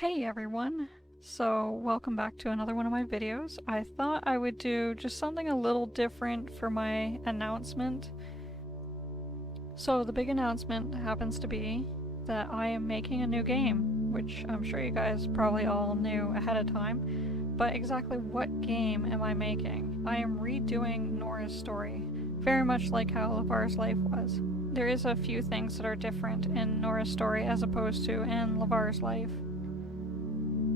Hey everyone! So welcome back to another one of my videos. I thought I would do just something a little different for my announcement. So the big announcement happens to be that I am making a new game, which I'm sure you guys probably all knew ahead of time. But exactly what game am I making? I am redoing Nora's story, very much like how LeVar's life was. There is a few things that are different in Nora's story as opposed to in LeVar's life.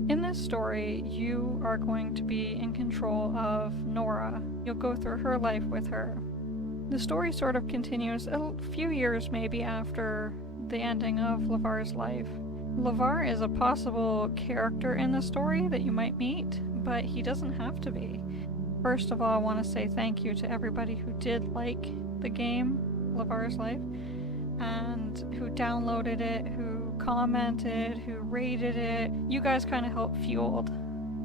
In this story, you are going to be in control of Nora. You'll go through her life with her. The story sort of continues a few years maybe after the ending of LeVar's life. LeVar is a possible character in the story that you might meet, but he doesn't have to be. First of all, I want to say thank you to everybody who did like the game, LeVar's Life, and who downloaded it, who commented, who rated it. You guys kind of helped fueled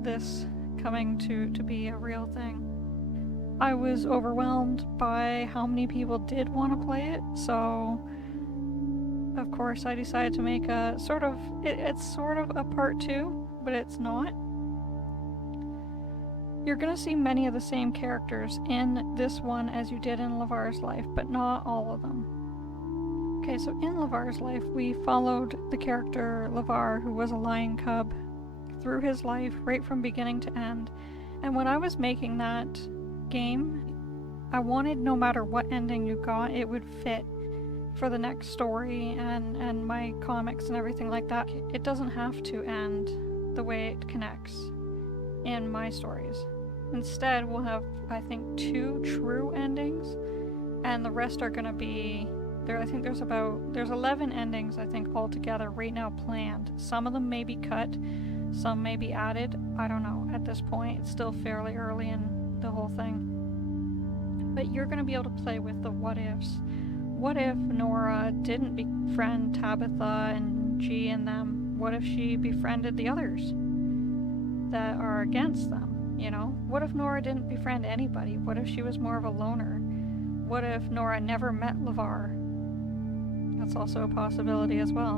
this coming to be a real thing. I was overwhelmed by how many people did want to play it, so of course I decided to make a sort of, it's sort of a part 2, but it's not. You're gonna see many of the same characters in this one as you did in LeVar's life, but not all of them. Okay, so in LeVar's life, we followed the character LeVar, who was a lion cub, through his life right from beginning to end. And when I was making that game, I wanted no matter what ending you got, it would fit for the next story and my comics and everything like that. It doesn't have to end the way it connects in my stories. Instead, we'll have, I think, 2 true endings, and the rest are gonna be I think there's 11 endings, I think, altogether right now planned. Some of them may be cut, some may be added. I don't know. At this point, it's still fairly early in the whole thing. But you're going to be able to play with the what ifs. What if Nora didn't befriend Tabitha and G and them? What if she befriended the others that are against them? You know? What if Nora didn't befriend anybody? What if she was more of a loner? What if Nora never met LeVar? That's also a possibility as well.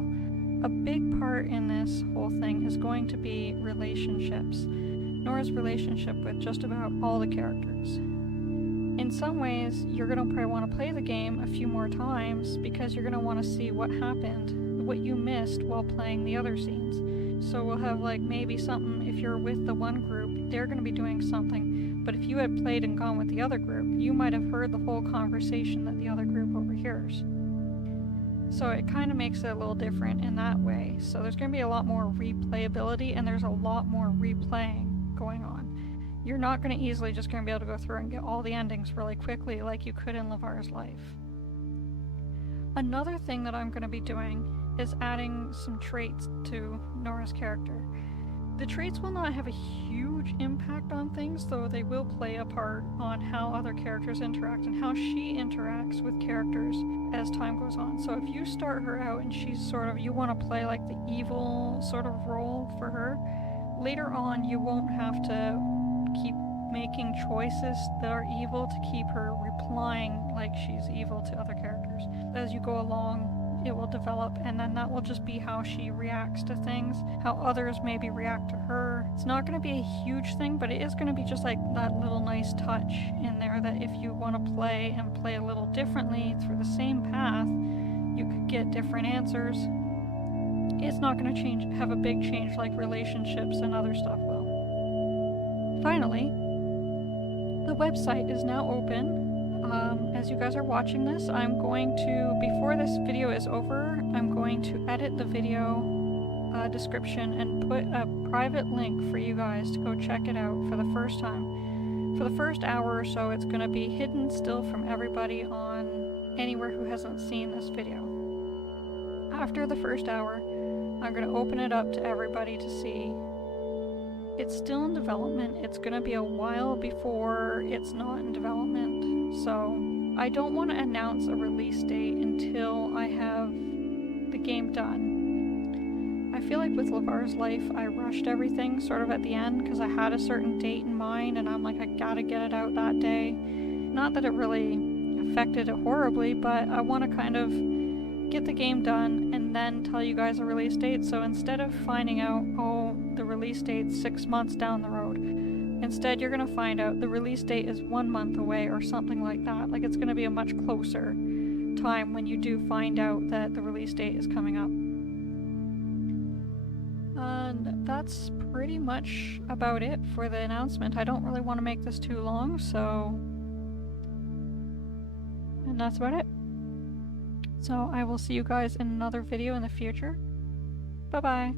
A big part in this whole thing is going to be relationships. Nora's relationship with just about all the characters. In some ways, you're going to probably want to play the game a few more times because you're going to want to see what happened, what you missed while playing the other scenes. So we'll have like maybe something, if you're with the one group, they're going to be doing something, but if you had played and gone with the other group, you might have heard the whole conversation that the other group overhears. So it kind of makes it a little different in that way. So there's going to be a lot more replayability, and there's a lot more replaying going on. You're not going to easily just going to be able to go through and get all the endings really quickly like you could in LeVar's life. Another thing that I'm going to be doing is adding some traits to Nora's character. The traits will not have a huge impact on things, though they will play a part on how other characters interact and how she interacts with characters as time goes on. So if you start her out and she's sort of, you want to play like the evil sort of role for her, later on you won't have to keep making choices that are evil to keep her replying like she's evil to other characters. As you go along, it will develop, and then that will just be how she reacts to things, how others maybe react to her. It's not going to be a huge thing, but it is going to be just like that little nice touch in there that if you want to play and play a little differently through the same path, you could get different answers. It's not going to have a big change like relationships and other stuff will. Finally, the website is now open. As you guys are watching this, I'm going to, before this video is over, I'm going to edit the video description and put a private link for you guys to go check it out for the first time. For the first hour or so, it's going to be hidden still from everybody on anywhere who hasn't seen this video. After the first hour, I'm going to open it up to everybody to see. It's still in development. It's going to be a while before it's not in development, so I don't want to announce a release date until I have the game done. I feel like with LeVar's Life, I rushed everything sort of at the end because I had a certain date in mind and I'm like, I gotta get it out that day. Not that it really affected it horribly, but I want to kind of get the game done and then tell you guys a release date. So instead of finding out, oh, the release date's 6 months down the road, instead you're going to find out the release date is 1 month away or something like that. Like, it's going to be a much closer time when you do find out that the release date is coming up. And that's pretty much about it for the announcement. I don't really want to make this too long, so... And that's about it. So I will see you guys in another video in the future. Bye-bye.